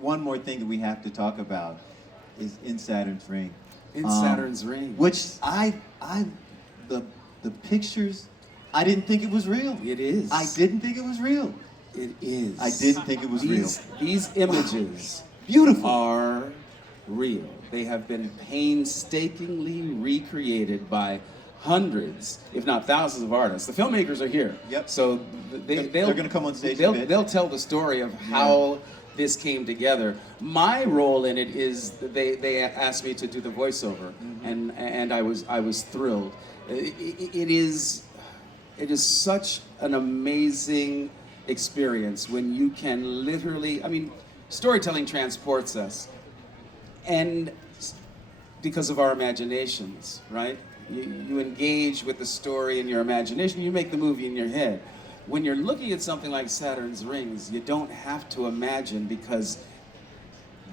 one more thing that we have to talk about is In Saturn's Ring. In Saturn's Ring. Which the pictures, I didn't think it was real. It is. I didn't think it was real. It is. I didn't think it was real. These images Beautiful. are real. They have been painstakingly recreated by hundreds, if not thousands of artists. The filmmakers are here. Yep. So they're going to come on stage in a bit. They'll tell the story of how this came together. My role in it is they asked me to do the voiceover, and I was thrilled. It is such an amazing experience when you can literally, I mean, storytelling transports us, and because of our imaginations, right? You engage with the story in your imagination, you make the movie in your head. When you're looking at something like Saturn's Rings, you don't have to imagine, because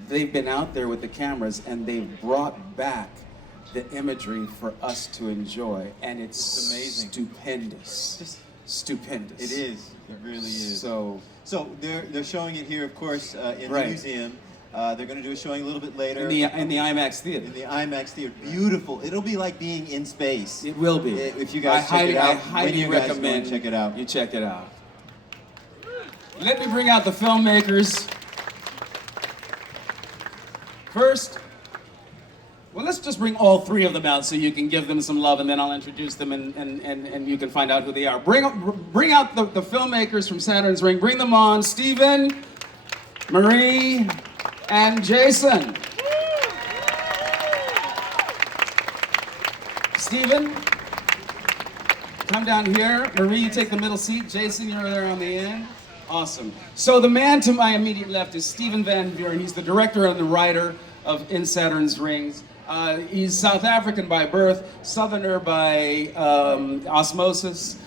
they've been out there with the cameras and they've brought back the imagery for us to enjoy, and it's amazing. Stupendous. Stupendous. It is. It really is. So they're showing it here, of course, in Right. the museum. They're going to do a showing a little bit later. in the IMAX theater. In the IMAX theater. Beautiful. It'll be like being in space. It will be. If you guys check it out. I highly when you guys recommend go and check it out. you check it out. Let me bring out the filmmakers. First, well, let's just bring all three of them out so you can give them some love, and then I'll introduce them and you can find out who they are. Bring out the filmmakers from Saturn's Ring. Bring them on. Stephen, Marie, and Jason. Stephen, come down here. Marie, you take the middle seat. Jason, you're there on the end. Awesome. So the man to my immediate left is Steven Van Buren. He's the director and the writer of In Saturn's Rings. He's South African by birth, Southerner by osmosis.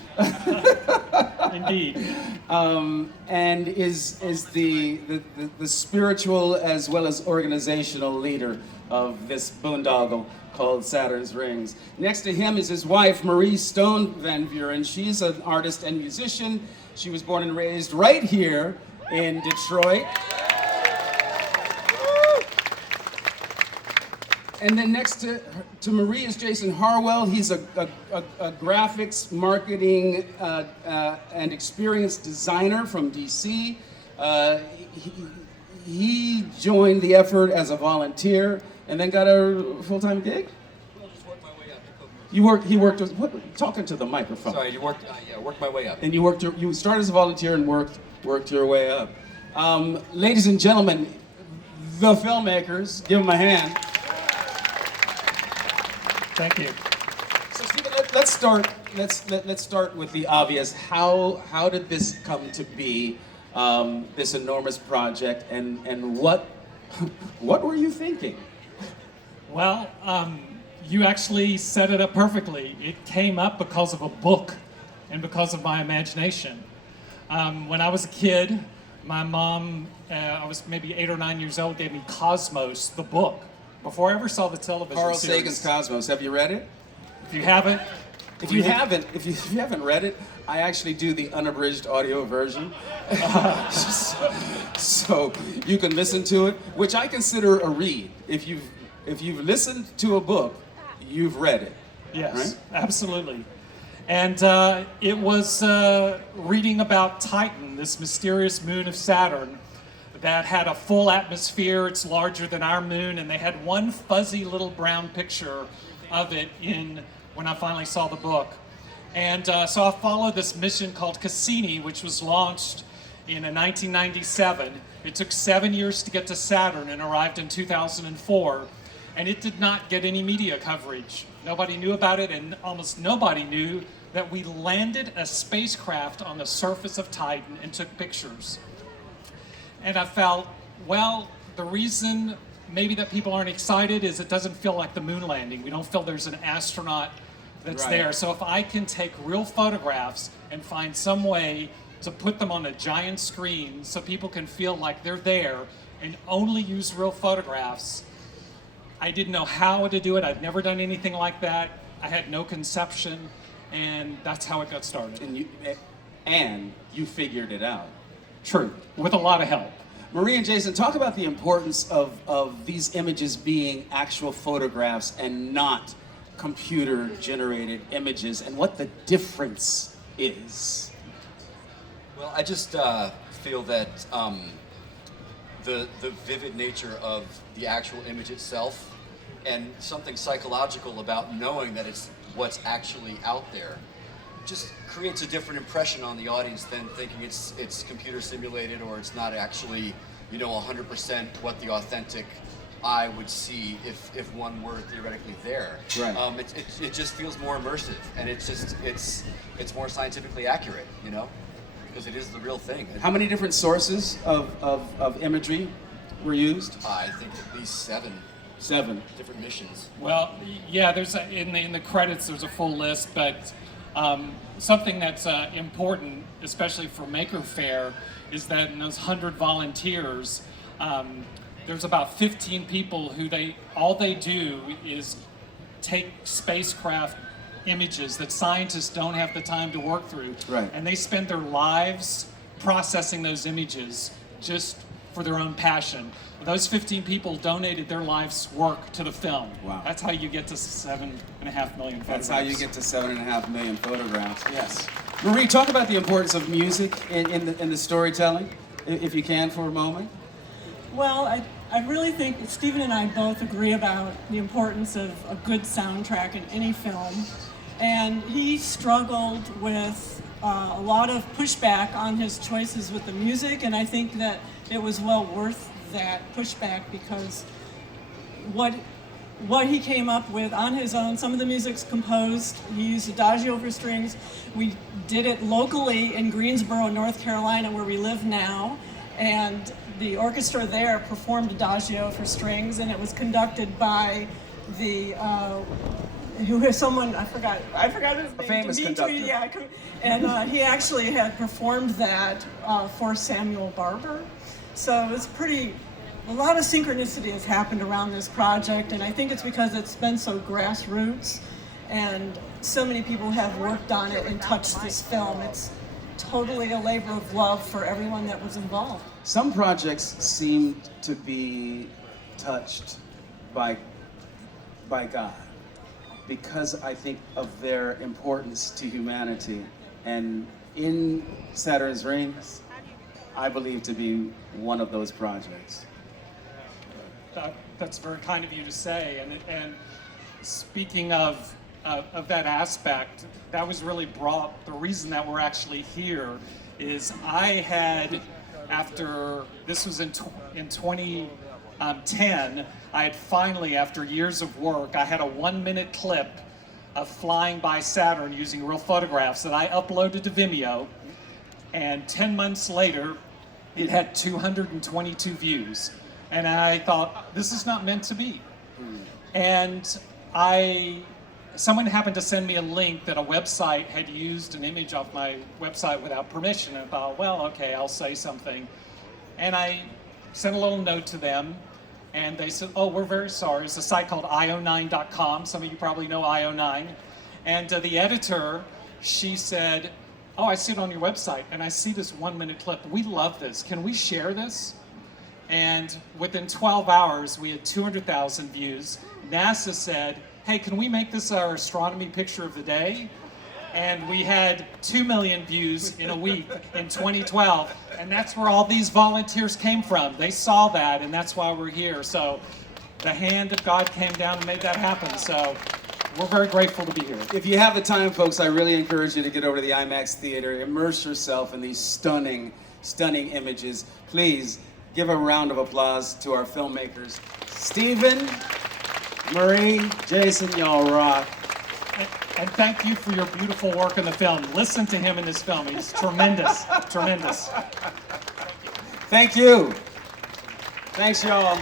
Indeed. And is the spiritual as well as organizational leader of this boondoggle called Saturn's Rings. Next to him is his wife, Marie Stone Van Buren. She's an artist and musician. She was born and raised right here in Detroit. And then next to Marie is Jason Harwell. He's a graphics, marketing, and experience designer from DC. He joined the effort as a volunteer and then got a full-time gig? I'll just work my way up. He worked, talking to the microphone. Sorry, worked my way up. And you started as a volunteer and worked your way up. Ladies and gentlemen, the filmmakers, give them a hand. Thank you. So Stephen, let's start with the obvious. How did this come to be, this enormous project, and what were you thinking? Well, you actually set it up perfectly. It came up because of a book and because of my imagination. When I was a kid, my mom, I was maybe 8 or 9 years old, gave me Cosmos, the book, before I ever saw the television Carl series. Sagan's Cosmos. Have you read it? If you haven't, If you haven't read it, I actually do the unabridged audio version. So you can listen to it, which I consider a read. If you've listened to a book, you've read it. yes, Right? absolutely. And it was reading about Titan, this mysterious moon of Saturn, that had a full atmosphere. It's larger than our moon, and they had one fuzzy little brown picture of it when I finally saw the book. And so I followed this mission called Cassini, which was launched in 1997. It took 7 years to get to Saturn and arrived in 2004. And it did not get any media coverage. Nobody knew about it, and almost nobody knew that we landed a spacecraft on the surface of Titan and took pictures. And I felt, well, the reason maybe that people aren't excited is it doesn't feel like the moon landing. We don't feel there's an astronaut that's Right. there. So if I can take real photographs and find some way to put them on a giant screen so people can feel like they're there and only use real photographs, I didn't know how to do it. I'd never done anything like that. I had no conception, and that's how it got started. And you figured it out. True, with a lot of help. Marie and Jason, talk about the importance of these images being actual photographs and not computer-generated images, and what the difference is. Well, I just feel that the vivid nature of the actual image itself, and something psychological about knowing that it's what's actually out there, just creates a different impression on the audience than thinking it's computer simulated, or it's not actually, 100% what the authentic eye would see if one were theoretically there. Right. It just feels more immersive, and it's more scientifically accurate, because it is the real thing. How many different sources of imagery were used? I think at least 7 different missions. Well, yeah, there's in the credits there's a full list, but something that's important, especially for Makerfaire, is that in those 100 volunteers, there's about 15 people who all they do is take spacecraft images that scientists don't have the time to work through, right. And they spend their lives processing those images just for their own passion. Those 15 people donated their life's work to the film. Wow. That's how you get to 7.5 million photographs. That's how you get to 7.5 million photographs. Yes. Marie, talk about the importance of music in the storytelling, if you can, for a moment. Well, I really think Stephen and I both agree about the importance of a good soundtrack in any film. And he struggled with a lot of pushback on his choices with the music, and I think that it was well worth that pushback, because what he came up with on his own, some of the music's composed, he used Adagio for strings. We did it locally in Greensboro, North Carolina, where we live now, and the orchestra there performed Adagio for strings, and it was conducted by the who is someone I forgot his name. Famous conductor. Yeah, and he actually had performed that for Samuel Barber. So it's a lot of synchronicity has happened around this project, and I think it's because it's been so grassroots, and so many people have worked on it and touched this film. It's totally a labor of love for everyone that was involved. Some projects seem to be touched by God, because I think of their importance to humanity. And in Saturn's Rings, I believe to be one of those projects. That's very kind of you to say. And speaking of that aspect, that was really the reason that we're actually here is I had, after, this was in 2010, I had finally, after years of work, I had a 1-minute clip of flying by Saturn using real photographs that I uploaded to Vimeo, and 10 months later, it had 222 views. And I thought, this is not meant to be. And someone happened to send me a link that a website had used an image off my website without permission. And I thought, well, okay, I'll say something. And I sent a little note to them, and they said, oh, we're very sorry. It's a site called io9.com. Some of you probably know io9. And the editor, she said, oh, I see it on your website, and I see this 1-minute clip. We love this. Can we share this? And within 12 hours, we had 200,000 views. NASA said, hey, can we make this our astronomy picture of the day? And we had 2 million views in a week in 2012. And that's where all these volunteers came from. They saw that, and that's why we're here. So the hand of God came down and made that happen. So we're very grateful to be here. If you have the time, folks, I really encourage you to get over to the IMAX theater, immerse yourself in these stunning, stunning images. Please give a round of applause to our filmmakers. Stephen, Marie, Jason, y'all rock. And thank you for your beautiful work in the film. Listen to him in this film. He's tremendous, tremendous. Thank you. Thanks, y'all.